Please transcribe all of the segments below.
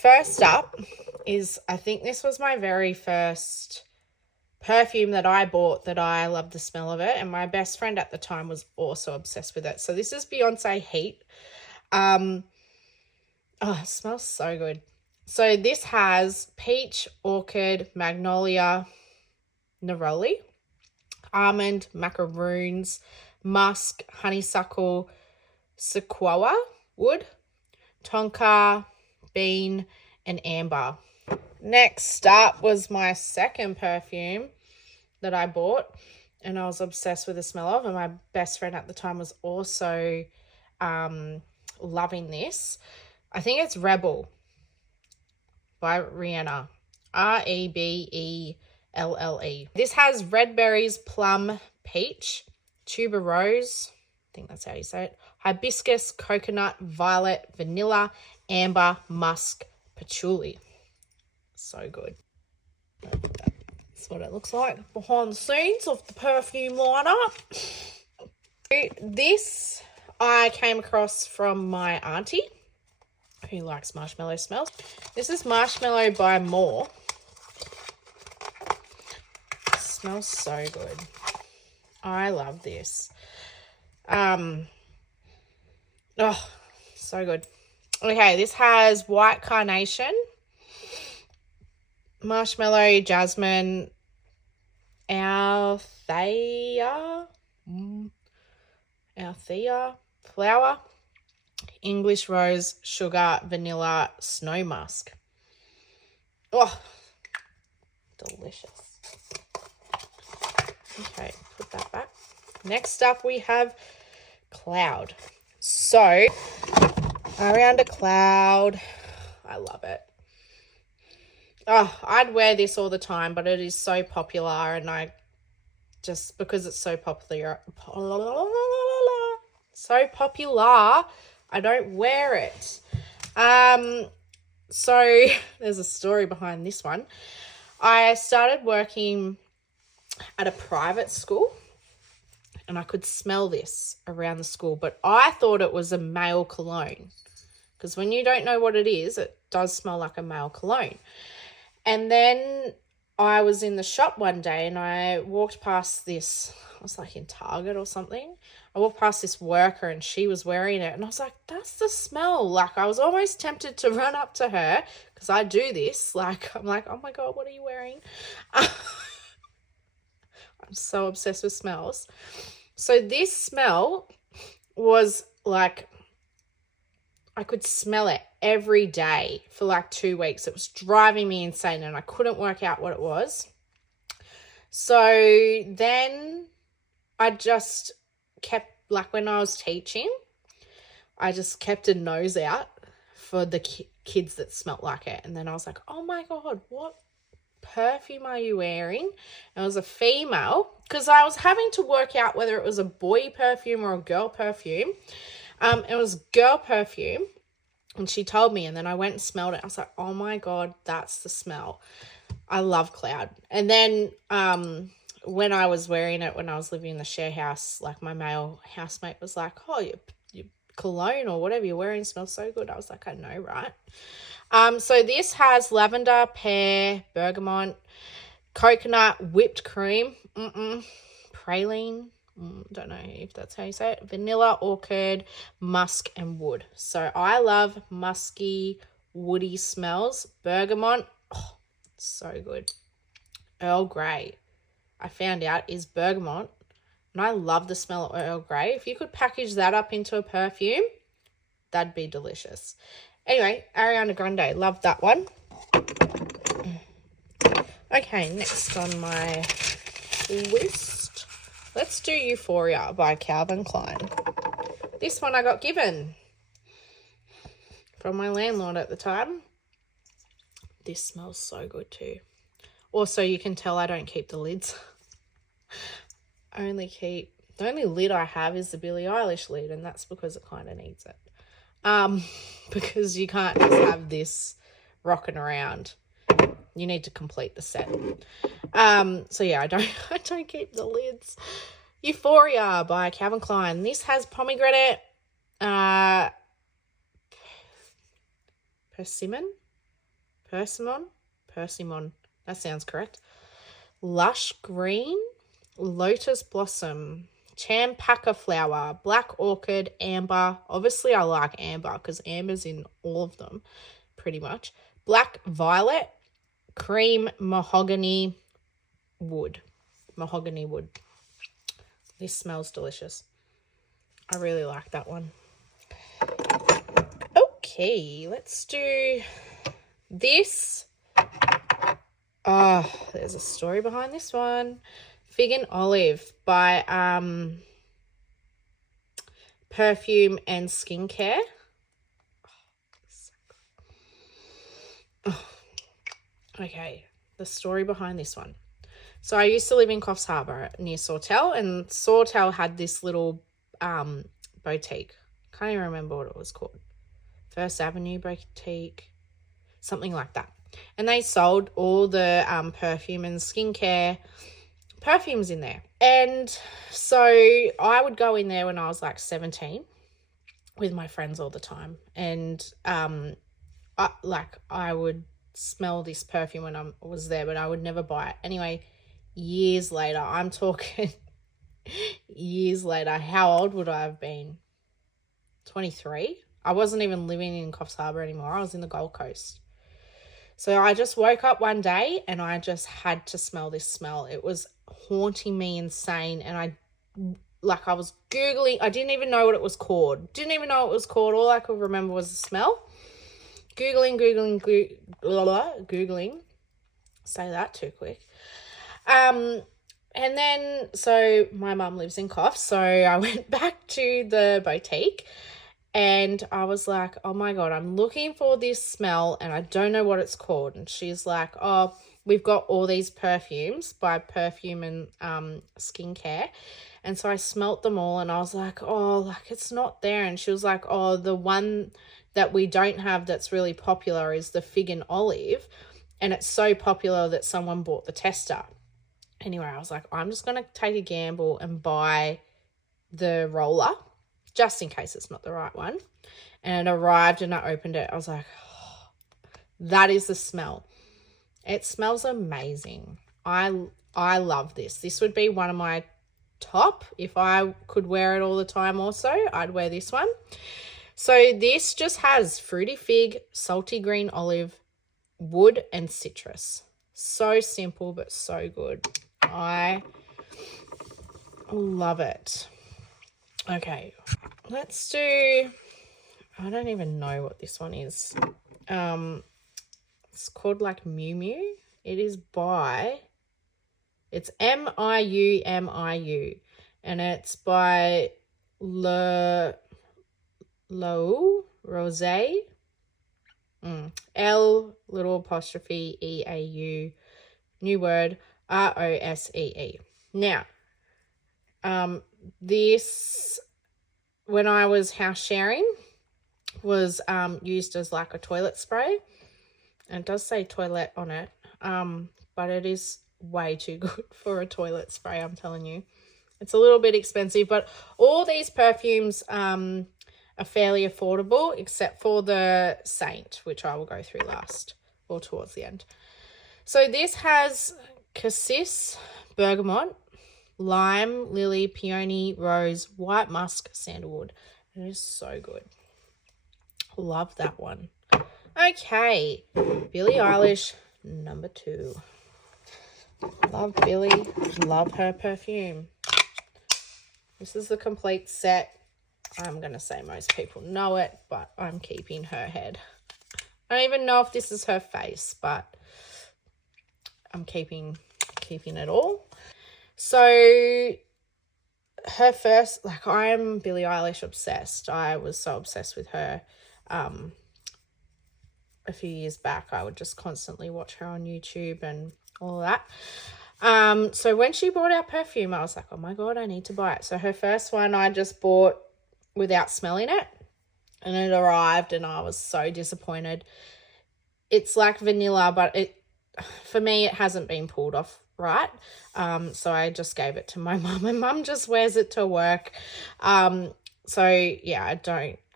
first up is, I think this was my very first perfume that I bought that I loved the smell of it, and my best friend at the time was also obsessed with it. So this is Beyoncé Heat. Oh, it smells so good. So this has peach, orchid, magnolia, neroli, almond, macaroons, musk, honeysuckle, sequoia wood, tonka, bean, and amber. Next up was my second perfume that I bought, and I was obsessed with the smell of, and my best friend at the time was also loving this. I think it's Rebelle by Rhianna. Rebelle. This has red berries, plum, peach, tuberose, I think that's how you say it, hibiscus, coconut, violet, vanilla, amber, musk, patchouli. So good. That's what it looks like behind the scenes of the perfume lineup. This I came across from my auntie who likes marshmallow smells. This is Marshmallow by More. It smells so good. I love this. Oh, so good. Okay, this has white carnation, marshmallow, jasmine, Althea flower, English rose, sugar, vanilla, snow musk. Oh, delicious. Okay, put that back. Next up we have Cloud. So, Ariana Cloud. I love it. Oh, I'd wear this all the time, but it is so popular, and I just, because it's so popular, I don't wear it. So there's a story behind this one. I started working at a private school, and I could smell this around the school, but I thought it was a male cologne, because when you don't know what it is, it does smell like a male cologne. And then I was in the shop one day and I walked past this, I was like in Target or something. I walked past this worker and she was wearing it, and I was like, that's the smell. Like, I was almost tempted to run up to her, because I do this. Like, I'm like, oh my God, what are you wearing? I'm so obsessed with smells. So this smell was like, I could smell it every day for like 2 weeks. It was driving me insane, and I couldn't work out what it was. So then I just kept, like when I was teaching, I just kept a nose out for the kids that smelled like it. And then I was like, oh my God, what perfume are you wearing? And it was a female, because I was having to work out whether it was a boy perfume or a girl perfume. It was girl perfume, and she told me, and then I went and smelled it. I was like, oh my God, that's the smell. I love Cloud. And then when I was wearing it, when I was living in the share house, like my male housemate was like, oh, your cologne or whatever you're wearing smells so good. I was like, I know, right? So this has lavender, pear, bergamot, coconut, whipped cream, praline, don't know if that's how you say it, vanilla, orchid, musk, and wood. So I love musky, woody smells. Bergamot, oh, so good. Earl Grey, I found out, is bergamot, and I love the smell of Earl Grey. If you could package that up into a perfume, that'd be delicious. Anyway, Ariana Grande, love that one. Okay, next on my list, let's do Euphoria by Calvin Klein. This one I got given from my landlord at the time. This smells so good too. Also, you can tell I don't keep the lids. The only lid I have is the Billie Eilish lid, and that's because it kind of needs it. Because you can't just have this rocking around. You need to complete the set. So yeah, I don't keep the lids. Euphoria by Calvin Klein. This has pomegranate, persimmon, Persimmon, that sounds correct. Lush Green, Lotus Blossom, Champaca Flower, Black Orchid, Amber. Obviously, I like amber because amber's in all of them, pretty much. Black Violet, Cream Mahogany Wood. Mahogany Wood. This smells delicious. I really like that one. Okay, let's do this. Oh, there's a story behind this one. Fig and Olive by Perfume and Skincare. Oh, okay, the story behind this one. So I used to live in Coffs Harbour near Sawtell, and Sawtell had this little boutique. Can't even remember what it was called. First Avenue Boutique, something like that. And they sold all the perfume and skincare perfumes in there. And so I would go in there when I was like 17 with my friends all the time. And I would smell this perfume when I was there, but I would never buy it. Anyway, years later, I'm talking years later, how old would I have been? 23? I wasn't even living in Coffs Harbour anymore. I was in the Gold Coast. So I just woke up one day and I just had to smell this smell. It was haunting me insane. And I was Googling. I didn't even know what it was called. All I could remember was the smell. Googling. Say that too quick. And then, so my mum lives in Coffs. So I went back to the boutique. And I was like, oh, my God, I'm looking for this smell and I don't know what it's called. And she's like, oh, we've got all these perfumes by Perfume and Skincare. And so I smelt them all and I was like, oh, like it's not there. And she was like, oh, the one that we don't have that's really popular is the Fig and Olive. And it's so popular that someone bought the tester. Anyway, I was like, I'm just going to take a gamble and buy the roller, just in case it's not the right one. And it arrived and I opened it. I was like, oh, that is the smell. It smells amazing. I love this. This would be one of my top. If I could wear it all the time also, I'd wear this one. So this just has fruity fig, salty green olive, wood, and citrus. So simple, but so good. I love it. Okay, let's do, I don't even know what this one is. It's called like Miu Miu. It is by, it's Miu, and it's by Rosee. L little apostrophe EAU, new word, ROSEE. Now, this, when I was house sharing, was used as like a toilet spray. And it does say toilette on it, but it is way too good for a toilet spray, I'm telling you. It's a little bit expensive, but all these perfumes are fairly affordable, except for the Ssaint, which I will go through last or towards the end. So this has cassis, bergamot, lime, lily, peony, rose, white musk, sandalwood. It is so good. Love that one. Okay, Billie Eilish, number 2. Love Billie, love her perfume. This is the complete set. I'm going to say most people know it, but I'm keeping her head. I don't even know if this is her face, but I'm keeping it all. So her first, like, I am Billie Eilish obsessed. I was so obsessed with her. A few years back, I would just constantly watch her on YouTube and all that. So when she brought out perfume, I was like, oh my God, I need to buy it. So her first one I just bought without smelling it, and it arrived and I was so disappointed. It's like vanilla, but for me, it hasn't been pulled off right. So I just gave it to my mum, and mum just wears it to work. So yeah,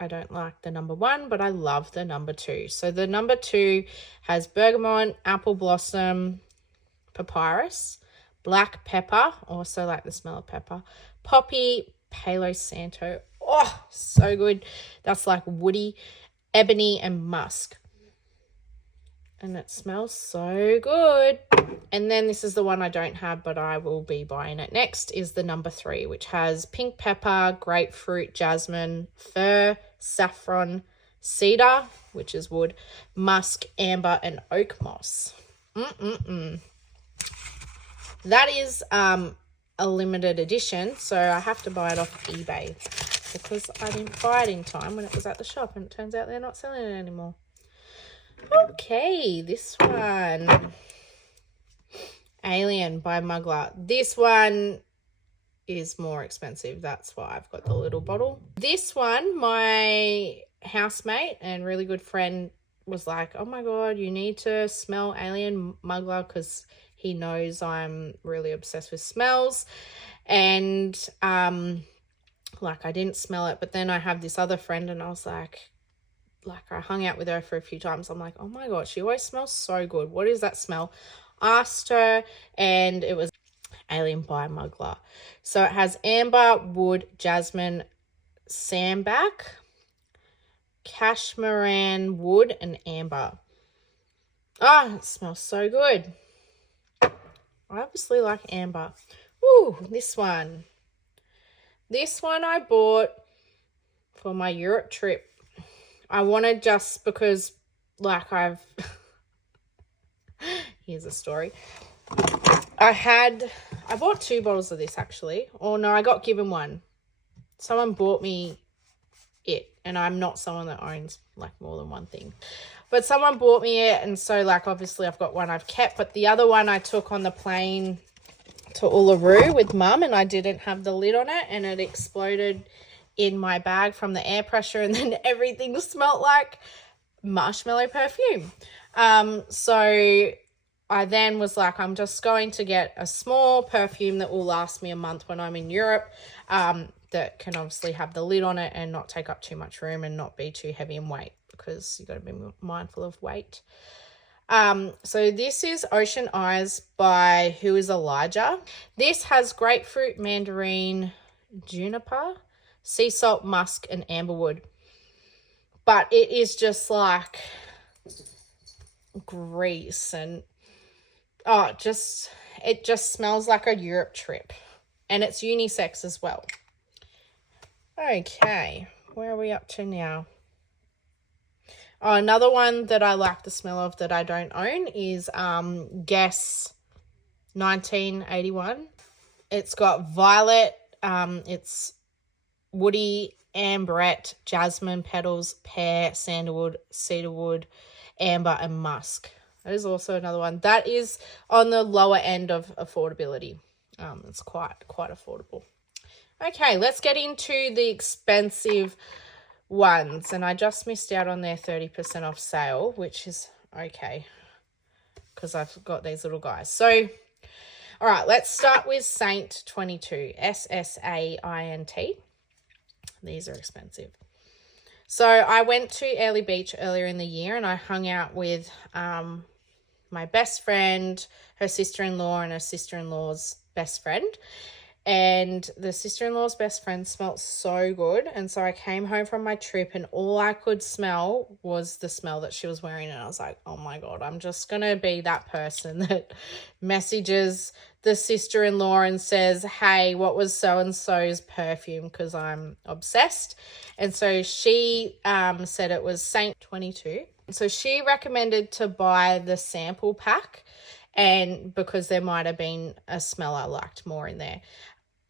I don't like the number 1, but I love the number 2. So the number 2 has bergamot, apple blossom, papyrus, black pepper, also like the smell of pepper, poppy, Palo Santo. Oh, so good. That's like woody, ebony, and musk. And it smells so good. And then this is the one I don't have, but I will be buying it next, is the number 3, which has pink pepper, grapefruit, jasmine, fir, saffron, cedar, which is wood, musk, amber, and oak moss. That is a limited edition, so I have to buy it off eBay because I didn't buy it in time when it was at the shop, and it turns out they're not selling it anymore. Okay, this one, Alien by Mugler. This one is more expensive. That's why I've got the little bottle. This one, my housemate and really good friend was like, oh my God, you need to smell Alien Mugler, because he knows I'm really obsessed with smells. And like I didn't smell it, but then I have this other friend and I was like I hung out with her for a few times. I'm like, oh my God, she always smells so good. What is that smell? Asked her, and it was Alien by Mugler. So it has amber, wood, jasmine, sambac, cashmeran wood, and amber. Ah, it smells so good. I obviously like amber. Ooh, this one. This one I bought for my Europe trip. I wanted, just because like here's a story. I bought 2 bottles of this actually. Or no, I got given one. Someone bought me it, and I'm not someone that owns like more than one thing. But someone bought me it, and so like obviously I've got one I've kept, but the other one I took on the plane to Uluru with Mum, and I didn't have the lid on it, and it exploded in my bag from the air pressure, and then everything smelled like Marshmallow perfume. So I then was like, I'm just going to get a small perfume that will last me a month when I'm in Europe, that can obviously have the lid on it and not take up too much room and not be too heavy in weight, because you got to be mindful of weight. So this is Ocean Eyes by Who is Elijah. This has grapefruit, mandarin, juniper, sea salt, musk, and amberwood. But it is just like grease, and it just smells like a Europe trip, and it's unisex as well. Okay, where are we up to now? Oh, another one that I like the smell of that I don't own is Guess 1981. It's got violet, it's woody, amberette, jasmine petals, pear, sandalwood, cedarwood, amber, and musk. That is also another one that is on the lower end of affordability. It's quite affordable. Okay, let's get into the expensive ones, and I just missed out on their 30% off sale, which is okay because I've got these little guys. So all right, let's start with Ssaint 22, Ssaint. These are expensive. So I went to Early Beach earlier in the year, and I hung out with my best friend, her sister-in-law, and her sister-in-law's best friend. And the sister-in-law's best friend smelled so good. And so I came home from my trip, and all I could smell was the smell that she was wearing. And I was like, oh my God, I'm just going to be that person that messages the sister-in-law and says, hey, what was so-and-so's perfume? Because I'm obsessed. And so she said it was Ssaint 22. So she recommended to buy the sample pack, and because there might have been a smell I liked more in there.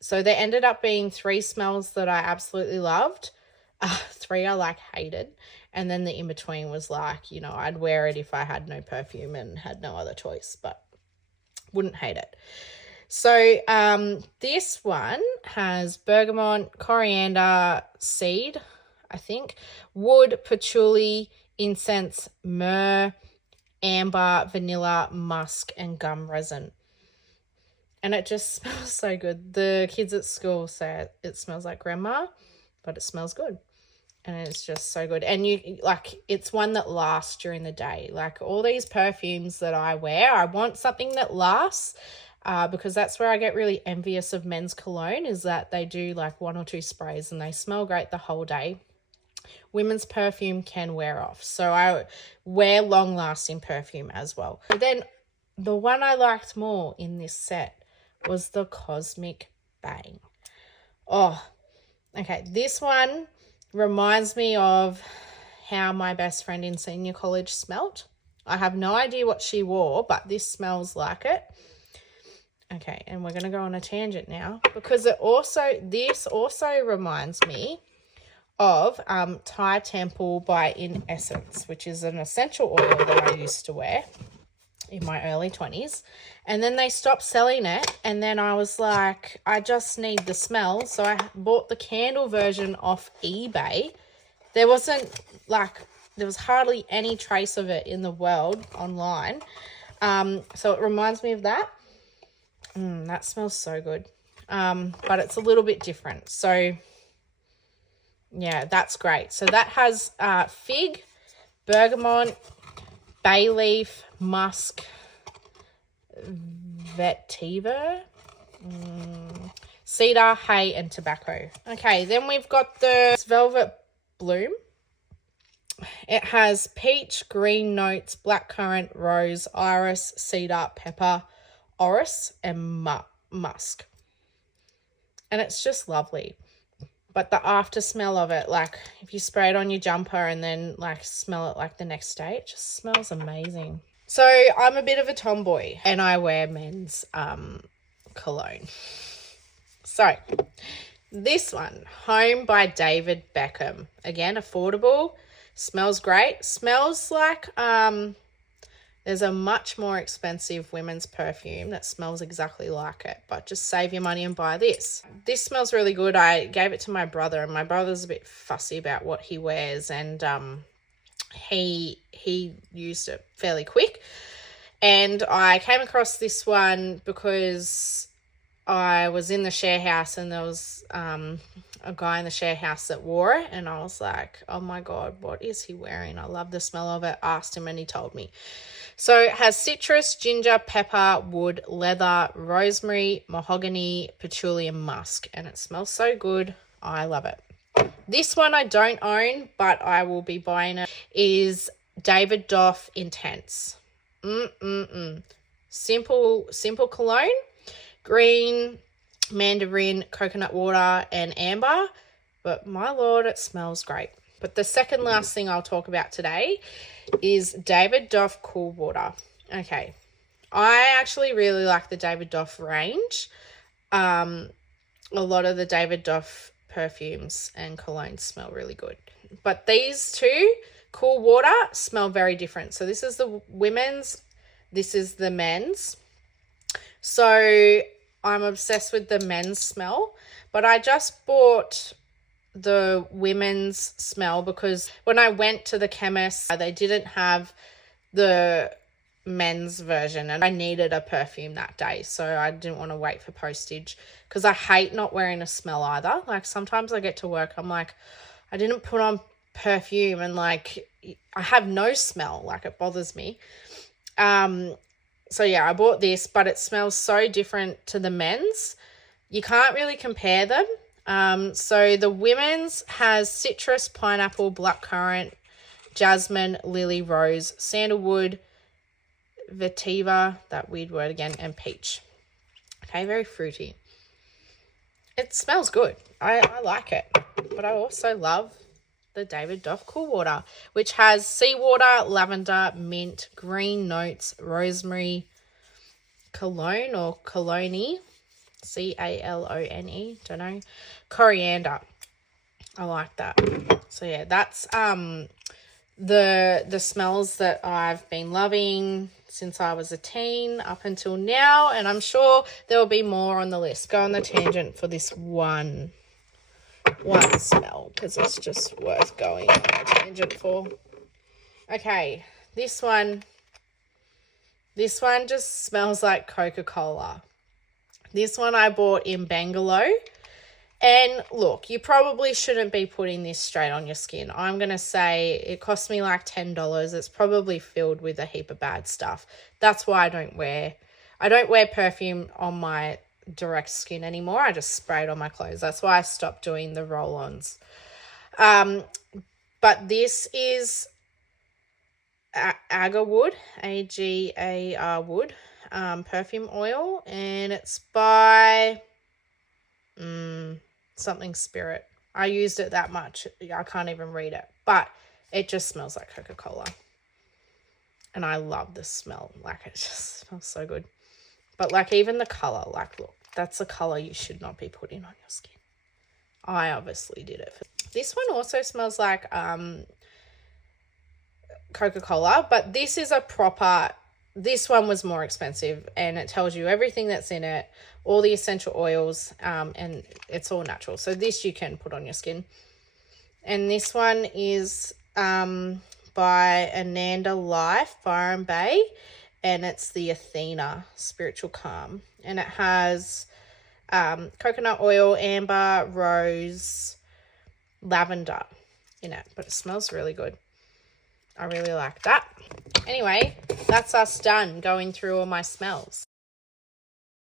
So there ended up being 3 smells that I absolutely loved. 3 I like hated. And then the in-between was like, you know, I'd wear it if I had no perfume and had no other choice, but wouldn't hate it. So this one has bergamot, coriander seed, I think, wood, patchouli, incense, myrrh, amber, vanilla, musk, and gum resin. And it just smells so good. The kids at school say it smells like grandma, but it smells good. And it's just so good. And you like, it's one that lasts during the day. Like all these perfumes that I wear, I want something that lasts, because that's where I get really envious of men's cologne, is that they do like 1 or 2 sprays and they smell great the whole day. Women's perfume can wear off. So I wear long lasting perfume as well. But then the one I liked more in this set was the Cosmic Bang. Oh, okay. This one reminds me of how my best friend in senior college smelt. I have no idea what she wore, but this smells like it. Okay, and we're going to go on a tangent now, because this also reminds me of Thai Temple by In Essence, which is an essential oil that I used to wear in my early 20s. And then they stopped selling it, and then I was like, I just need the smell. So I bought the candle version off eBay. There was hardly any trace of it in the world online. So it reminds me of that. That smells so good. But it's a little bit different. So yeah, that's great. So that has fig, bergamot, bay leaf, musk, vetiver, cedar, hay, and tobacco. Okay, then we've got the Velvet Bloom. It has peach, green notes, blackcurrant, rose, iris, cedar, pepper, orris, and musk. And it's just lovely. But the after smell of it, like if you spray it on your jumper and then like smell it like the next day, it just smells amazing. So I'm a bit of a tomboy and I wear men's cologne. So this one, Home by David Beckham. Again, affordable, smells great. Smells like there's a much more expensive women's perfume that smells exactly like it, but just save your money and buy this. This smells really good. I gave it to my brother, and my brother's a bit fussy about what he wears, and he used it fairly quick. And I came across this one because I was in the share house and there was a guy in the share house that wore it, and I was like, oh my God, what is he wearing? I love the smell of it. Asked him and he told me. So it has citrus, ginger, pepper, wood, leather, rosemary, mahogany, patchouli, and musk, and it smells so good. I love it. This one I don't own, but I will be buying it, is Davidoff Intense. Simple cologne, green, mandarin, coconut water, and amber. But my Lord, it smells great. But the second last thing I'll talk about today is Davidoff Cool Water. Okay. I actually really like the Davidoff range. A lot of the Davidoff perfumes and colognes smell really good. But these two, Cool Water, smell very different. So this is the women's, this is the men's. So I'm obsessed with the men's smell, but I just bought the women's smell because when I went to the chemist, they didn't have the men's version and I needed a perfume that day, so I didn't want to wait for postage because I hate not wearing a smell either. Like sometimes I get to work, I'm like, I didn't put on perfume and like I have no smell, like it bothers me. So yeah, I bought this, but it smells so different to the men's. You can't really compare them. So the women's has citrus, pineapple, blackcurrant, jasmine, lily, rose, sandalwood, vetiver, that weird word again, and peach. Okay, very fruity. It smells good. I like it. But I also love the Davidoff Cool Water, which has seawater, lavender, mint, green notes, rosemary, cologne or cologne, C-A-L-O-N-E, don't know, coriander. I like that. So yeah, that's the smells that I've been loving since I was a teen up until now, and I'm sure there will be more on the list. Go on the tangent for this one smell because it's just worth going on a tangent for. Okay, this one just smells like Coca-Cola. This one I bought in Bangalore, And look, you probably shouldn't be putting this straight on your skin. I'm going to say it cost me like $10. It's probably filled with a heap of bad stuff. That's why I don't wear perfume on my direct skin anymore. I just spray it on my clothes. That's why I stopped doing the roll-ons. But this is Agarwood, Agarwood, perfume oil, and it's by something Spirit. I used it that much. I can't even read it, but it just smells like Coca-Cola. And I love the smell. Like, it just smells so good. But like, even the color, like, look, that's a color you should not be putting on your skin. I obviously did it. This one also smells like Coca-Cola, but this is a proper, this one was more expensive, and it tells you everything that's in it, all the essential oils, and it's all natural. So this you can put on your skin. And this one is by Ananda Life, Byron Bay, and it's the Athena Spiritual Calm. And it has coconut oil, amber, rose, lavender in it, but it smells really good. I really like that. Anyway, that's us done going through all my smells.